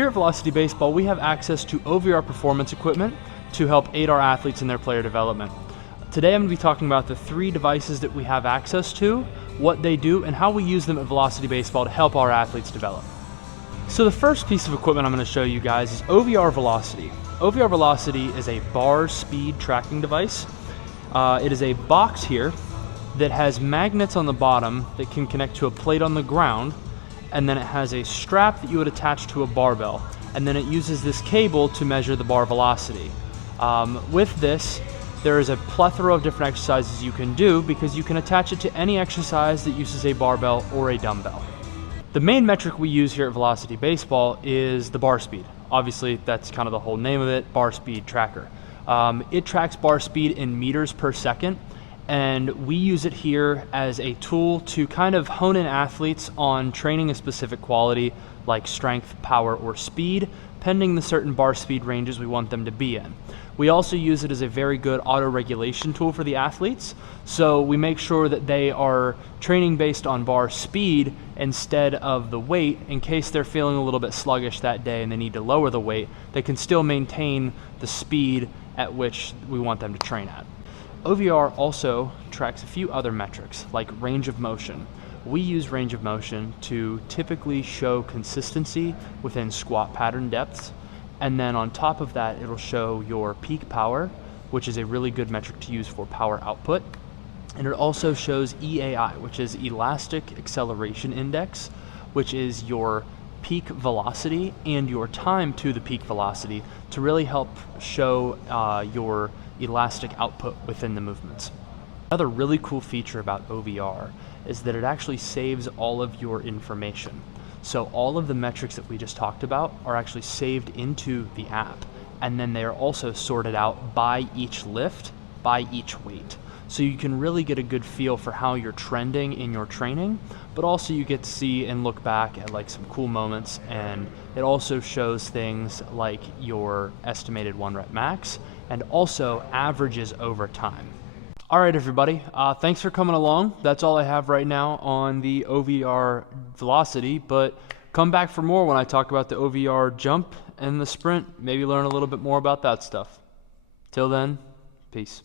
Here at Velocity Baseball, we have access to OVR performance equipment to help aid our athletes in their player development. Today I'm going to be talking about the 3 devices that we have access to, what they do, and how we use them at Velocity Baseball to help our athletes develop. So the first piece of equipment I'm going to show you guys is OVR Velocity. OVR Velocity is a bar speed tracking device. It is a box here that has magnets on the bottom that can connect to a plate on the ground, and then it has a strap that you would attach to a barbell, and then it uses this cable to measure the bar velocity. With this, there is a plethora of different exercises you can do because you can attach it to any exercise that uses a barbell or a dumbbell. The main metric we use here at Velocity Baseball is the bar speed. Obviously, that's kind of the whole name of it, bar speed tracker. It tracks bar speed in meters per second, and we use it here as a tool to kind of hone in athletes on training a specific quality like strength, power, or speed, pending the certain bar speed ranges we want them to be in. We also use it as a very good auto-regulation tool for the athletes, so we make sure that they are training based on bar speed instead of the weight. In case they're feeling a little bit sluggish that day and they need to lower the weight, they can still maintain the speed at which we want them to train at. OVR also tracks a few other metrics like range of motion. We use range of motion to typically show consistency within squat pattern depths, and then on top of that it'll show your peak power, which is a really good metric to use for power output, and it also shows EAI, which is Elastic Acceleration Index, which is your peak velocity and your time to the peak velocity to really help show your elastic output within the movements. Another really cool feature about OVR is that it actually saves all of your information. So all of the metrics that we just talked about are actually saved into the app, and then they are also sorted out by each lift, by each weight. So you can really get a good feel for how you're trending in your training, but also you get to see and look back at like some cool moments, and it also shows things like your estimated 1 rep max and also averages over time. All right, everybody, thanks for coming along. That's all I have right now on the OVR Velocity, but come back for more when I talk about the OVR Jump and the Sprint. Maybe learn a little bit more about that stuff. Till then, peace.